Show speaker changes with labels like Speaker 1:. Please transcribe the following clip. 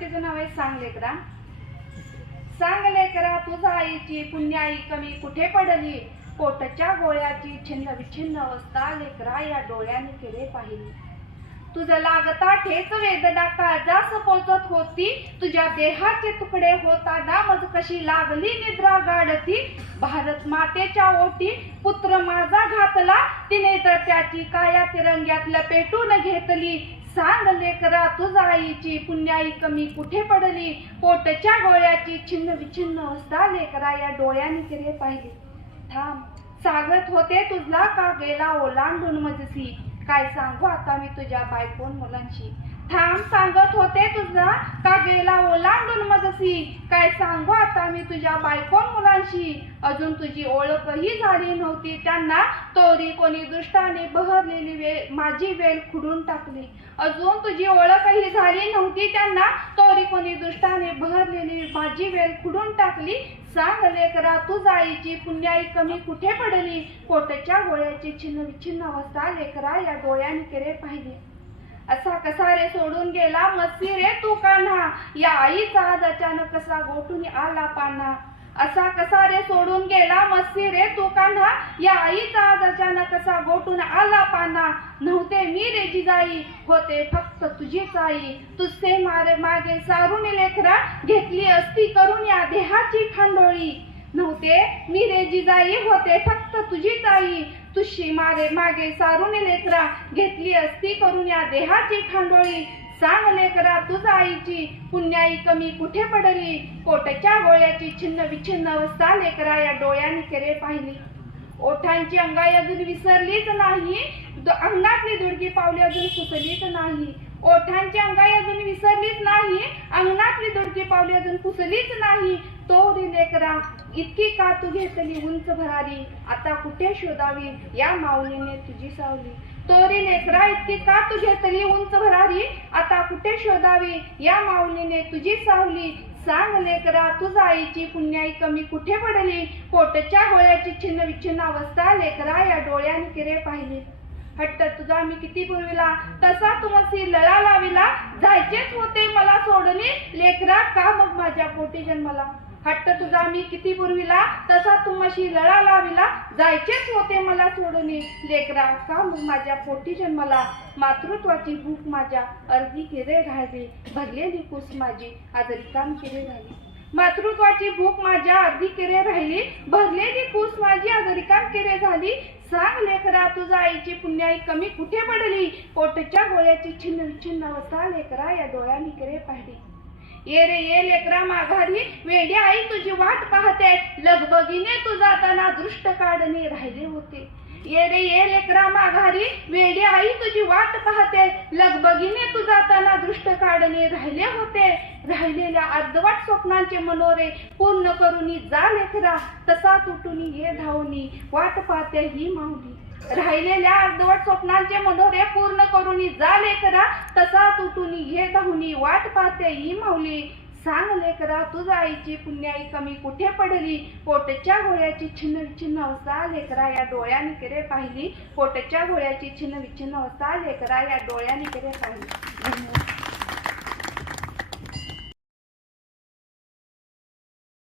Speaker 1: कवितेचं नाव आहे सांग लेकरा सांग लेकरा तुझा आईची पुण्याई कमी कुठे पडली? पोटच्या गोळ्याची छिन्न विछिन्न अवस्था लेकरा या डोळ्याने केले पाहिली. तुझं लागता ठेच वेदना काळजास पोचत होती. तुझ्या देहाचे तुकडे होताना मज कशी लागली निद्रा गाडती भारत मातेच्या ओटी पुत्र माझा घातला. तिने तर त्याची काया तिरंग्यात लपेटून घेतली. सांग लेकरा तुझा आईची पुण्याई कमी कुठे पडली? पोटच्या गोळ्याची छिन्न विछिन्न अवस्था लेकरा या डोळ्याने केले पाहिजे थांब सांगत होते तुझला का गेला ओलांडून मजसी? काय सांगू आता मी तुझ्या बायकोन मुलांशी? थांब सांगत होते तुझा का गेला ओलांडून मजसी? काय सांगू आता मी तुझ्या बायकोन मुलांशी? अजून तुझी ओळखही झाली नव्हती. त्यांना तोरी कोणी दृष्टाने बहरलेली वेळ माझी वेल खुडून टाकली. अजून तुझी ओळखही झाली नव्हती. त्यांना तोरी कोणी दृष्टाने बहरलेली माझी वेल खुडून टाकली. सांग लेकरा तू जाईची पुण्याई कमी कुठे पडली? पोटच्या गोळ्याची छिन्न विछिन्न अवस्था लेकरा या डोळ्याने केले पाहिजे असा कसा रे सोडून गेला? मस्ती रे तू कान्हा? या आईचा आज अचानक कसा गोठून आला पाना असा कसा रे सोडून गेला मस्ती रे? तू कान्हा या आईचा आज अचानक कसा गोठून आला पाना. नव्हते मी रे जिजाई होते फक्त तुझीच आई तुझे मारे मागे सारून लेखरा घेतली असती करून या देहाची खांडोळी. नव्हते मी रे जिजाई होते फक्त तुझीच आई तुझी मारे मागे सारून लेकरा घेतली असती करून या देहाची खांडोळी. सांग लेकरा तुझा आईची. पुण्याई कमी कुठे पडली? पोटच्या गोळ्याची छिन्न विछिन्न अवस्था लेकरा या डोळ्याने केरे पाहिली. ओठांची अंगाई अजून विसरलीच नाही. अंगणातली दुडकी पावली अजून सुचलीच नाही. ओठांची अंगाई अजून विसरलीच नाही. अंगणातली दुडकी पावली अजून पुसलीच नाही. तोरी लेकरा इतकी का तू घेतली उंच भरारी? आता कुठे शोधावी? या माऊलीने तुझी सावली. तोरी लेकरा इतकी का तुझे तरी उंच भरारी? आता कुठे शोधावी? या माऊलीने तुझी सावली. सांग लेकरा तुझा आईची पुण्याई कमी कुठे पडली? पोटच्या गोळ्याची छिन्न विच्छिन्न अवस्था लेकरा या डोळ्याने किरे पाहिली. हट्ट तुझा मी किती पुरविला? तसा तुमसी लळा लाविला. जायचेच होते मला सोडणे लेकरा का मग माझ्या पोटी जन्मला? हट्ट तुझा मी किती पुरविला? तसा तुमशी लळा लाविला. जायचेच होते मला सोडून. लेकरा का मग माझ्या पोटी जन्मला? मातृत्वाची भूक माझ्या अर्धी किरे राहिली. भरलेली कुस माझी आज रिकाम किरे झाली मातृत्वाची भूक माझ्या अर्धी किरे राहिली. भरलेली कुस माझी आज रिकाम किरे झाली. सांग लेकरा तुझा आईची पुण्याई कमी कुठे पडली? पोटच्या गोळ्याची छिन्न छिन्न अवस्था लेकरा या डोळ्यांनी किरे पाहिली. ये रे ये लेकरा माघारी वेडी आई तुझी वाट पाहते. लगबगीने तू जाताना दृष्ट काढणे राहिले होते. ये रे ये लेकरा माघारी. वेडी आई तुझी वाट पाहते. लगबगीने तू जाताना दृष्ट काढणे राहिले होते. राहिलेल्या अर्धवट स्वप्नांचे मनोरे पूर्ण करून जा लेकरा. तसा तुटून ये धावनी. वाट पाहते ही माऊली. राहिलेल्या अर्धवट स्वप्नांचे मनोरे पूर्ण करून जा लेकरा. तसा तुटून ये धावनी. वाट पाहते ही माऊली. सांग लेकरा तुझा आईची पुण्याई कमी कुठे पडली? पोटच्या गोळ्याची छिन्न विछिन्न अवस्था लेकरा या डोळ्याने किरे पाहिली. पोटच्या गोळ्याची छिन्न विछिन्न अवस्था लेकरा या डोळ्याने किरे पाहिली. धन्यवाद.